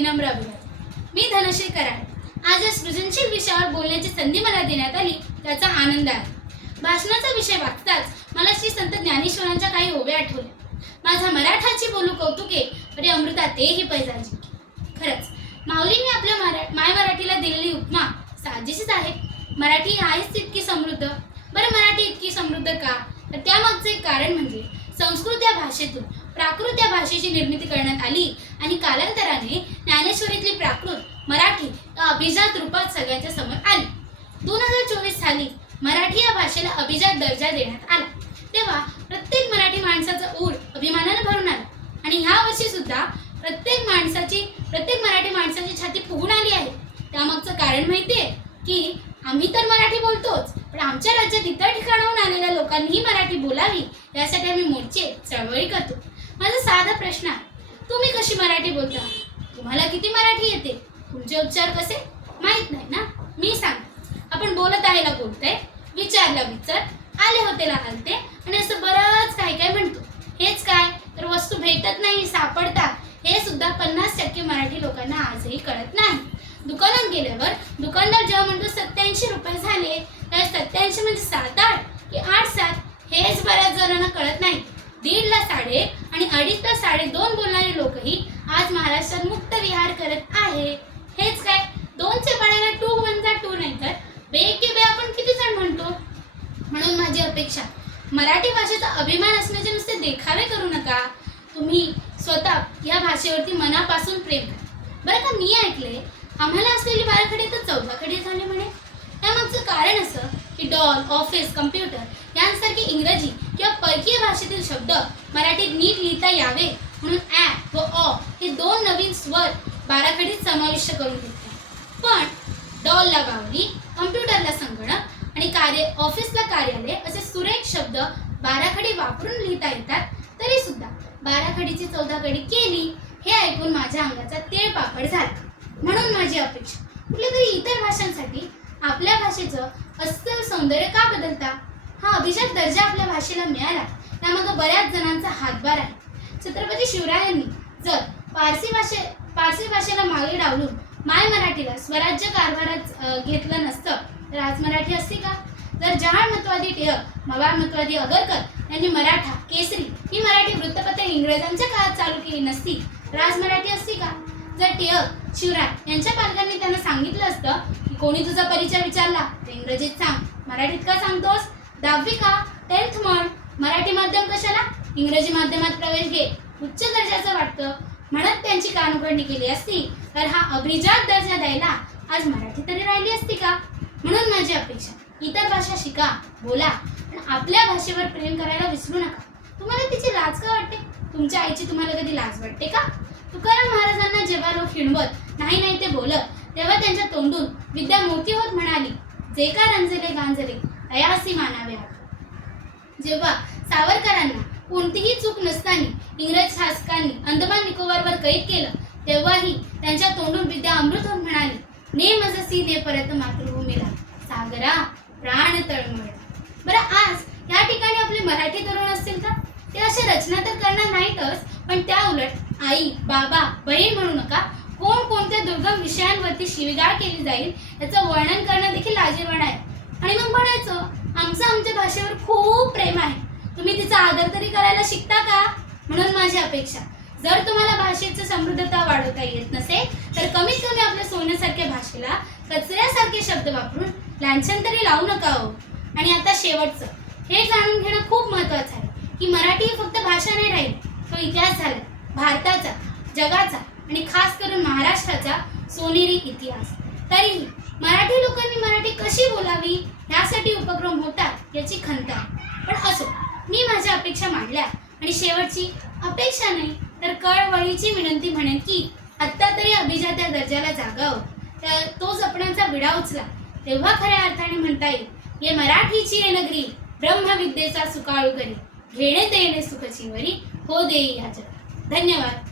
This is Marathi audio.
विनम्र अभिवादन मी धनश्री कराड आज या सृजनशील विषयावर बोलण्याची संधी मला देण्यात आली त्याचा आनंद आहे. भाषणाचा विषय वाचताच मला श्री संत ज्ञानेश्वरांच्या काही ओव्या आठवल्या. माझा मराठाची बोलू कौतुके अरे अमृता तेही पैजाजी खरंच माऊलींनी आपल्या मरा माय मराठीला दिलेली उपमा साजेशीच आहे. मराठी आहेच तितकी समृद्ध. बरं मराठी इतकी समृद्ध का? तर त्यामागचं एक कारण म्हणजे संस्कृत या भाषेतून प्राकृत या भाषेची निर्मिती करण्यात आली. आणि कालांतराने ज्ञानेश्वरीतली प्राकृत मराठी अभिजात रूपात सगळ्यांच्या समोर आली. दोन हजार चोवीस साली मराठी या भाषेला अभिजात दर्जा देण्यात आला. तेव्हा प्रत्येक मराठी माणसाचा ऊर अभिमानानं भरून आला. आणि ह्या वर्षी सुद्धा प्रत्येक माणसाची प्रत्येक मराठी माणसाची छाती फुगून आली आहे. त्यामागचं कारण माहितीये की आम्ही तर मराठी बोलतोच पण आमच्या राज्यात इतर ठिकाणाहून आलेल्या लोकांनीही मराठी बोलावी यासाठी आम्ही मोर्चे चळवळी करतो. माझा साधा प्रश्न आहे. तुम्ही कशी मराठी बोलता? तुम्हाला किती मराठी येते? तुमचे उच्चार कसे? माहीत नाही ना? मी सांग आपण बोलत आहे ना बोलतंय विचारला विचार आले होते ना हलते आणि असं बरंच काय काय म्हणतो. हेच काय? तर वस्तू भेटत नाही सापडतात हे सुद्धा पन्नास टक्के मराठी लोकांना आजही कळत नाही. दुकानात गेल्यावर दुकानदार जेव्हा म्हणतो सत्याऐंशी रुपये झाले. तर सत्याऐंशी म्हणजे सात आठ की आठ सात हेच बऱ्याच जणांना कळत नाही. दीडला साडे अडीच ते साडेदोन बोलणारे लोकही आज महाराष्ट्रात मुक्त विहार करत आहे. हेच काय? दोनचे पाण्याला टू वन जा टू नाही तर बे के बे आपण किती जण म्हणतो? म्हणून माझी अपेक्षा मराठी भाषेचा अभिमान असण्याचे नुसते देखावे करू नका. तुम्ही स्वतः या भाषेवरती मनापासून प्रेम करा. बरं का मी ऐकले आम्हाला असलेली बाराखडी तर चौदाखडी झाली म्हणे. त्यामागचं कारण असं की डॉल ऑफिस कम्प्युटर यांसारखी इंग्रजी किंवा परकी भाषेतील शब्द मराठीत नीट लिहिता यावे म्हणून ॲ व अ हे दोन नवीन स्वर बाराखडीत समाविष्ट करून घेतले. पण डॉलला बावली कम्प्युटरला संगणक आणि कार्य ऑफिसला कार्यालय असे सुरेख शब्द बाराखडी वापरून लिहिता येतात तरी सुद्धा बाराखडीची चौदाखडी केली हे ऐकून माझ्या अंगाचा तेळ पापड झाला. म्हणून माझी अपेक्षा कुठल्या तरी इतर भाषांसाठी आपल्या भाषेचं अस्सल सौंदर्य का बदलता? हा अभिजात दर्जा आपल्या भाषेला मिळाला. त्यामागं बऱ्याच जणांचा हातभार आहे. छत्रपती शिवरायांनी जर पारसी भाषे पारसी भाषेला मागे डावलून माय मराठीला स्वराज्य कारभारात घेतलं नसतं तर आज मराठी असती का? जर जहाळ मतवादी टिळक मवाळ मतवादी अगरकर यांनी मराठा केसरी ही मराठी वृत्तपत्रे इंग्रजांच्या काळात चालू केली नसती तर आज मराठी असती का? जर टिळक शिवराय यांच्या पालकांनी त्यांना सांगितलं असतं की कोणी तुझा परिचय विचारला तर इंग्रजीत सांग मराठीत का सांगतोस? दहावी का? टेन्थ म्हण मराठी माध्यम कशाला? इंग्रजी माध्यमात प्रवेश घे. उच्च दर्जाचं वाटतं. म्हणत त्यांची कानउघडणी केली असती. तर हा अभिजात दर्जा द्यायला आज मराठी तरी राहिली असती का? म्हणून माझी अपेक्षा. इतर भाषा शिका बोला पण आपल्या भाषेवर प्रेम करायला विसरू नका. तुम्हाला तिची लाज का वाटते? तुमच्या आईची तुम्हाला कधी लाज वाटते का? तुकाराम महाराजांना जेव्हा लोक हिणवत नाही नाही ते बोलत तेव्हा त्यांच्या तोंडून विद्या मोती होत म्हणाली जे का रंजले गांजले अयासी मानावे जेव्हा सावरकरांना कोणतीही चूक नसताना इंग्रज शासकांनी अंदमान निकोबारवर कैद केलं तेव्हाही त्यांच्या तोंडून विद्या अमृत होत म्हणाली ने मजसी ने परत मातृभूमीला सागरा प्राण तळमळ बरं आज या ठिकाणी आपले मराठी तरुण असतील का? ते अशा रचना तर करणार नाहीतच पण त्या उलट आई बाबा बहीण म्हणू नका कोण कोणत्या दुर्गम विषयांवरती शिवीगाळ केली जाईल याचं वर्णन करणं देखील लाजीरवाण आहे. आमचं आमच्या भाषेवर खूप प्रेम आहे. तुम्ही तिचा आदर तरी करायला शिकता का? म्हणून माझी अपेक्षा. जर तुम्हाला भाषेची समृद्धता वाढवता येत नसेल तर कमीत कमी आपल्या सोन्यासारख्या भाषेला कचऱ्यासारखे शब्द वापरून लांछन तरी लावू नका हो. आणि आता शेवटचं. हे जाणून घेणं खूप महत्वाचं आहे की मराठी ही फक्त भाषा नाही राहील तो इतिहास झाला. भारताचा जगाचा आणि खास करून महाराष्ट्राचा सोनेरी इतिहास. तरीही मराठी लोकांनी मराठी कशी बोलावी यासाठी उपक्रम होतात याची खंत आहे. पण असो मी माझ्या अपेक्षा मांडल्या आणि शेवटची अपेक्षा नाही तर कळवळीची विनंती म्हणेन की आत्ता तरी अभिजात या दर्जाला जागाव. तर तो जपण्याचा विडा उचला. तेव्हा खऱ्या अर्थाने म्हणता येईल ये मराठीची ये नगरी ब्रह्मविद्येचा सुकाळू करी घेणे देणे सुखची वरी हो देई या धन्यवाद.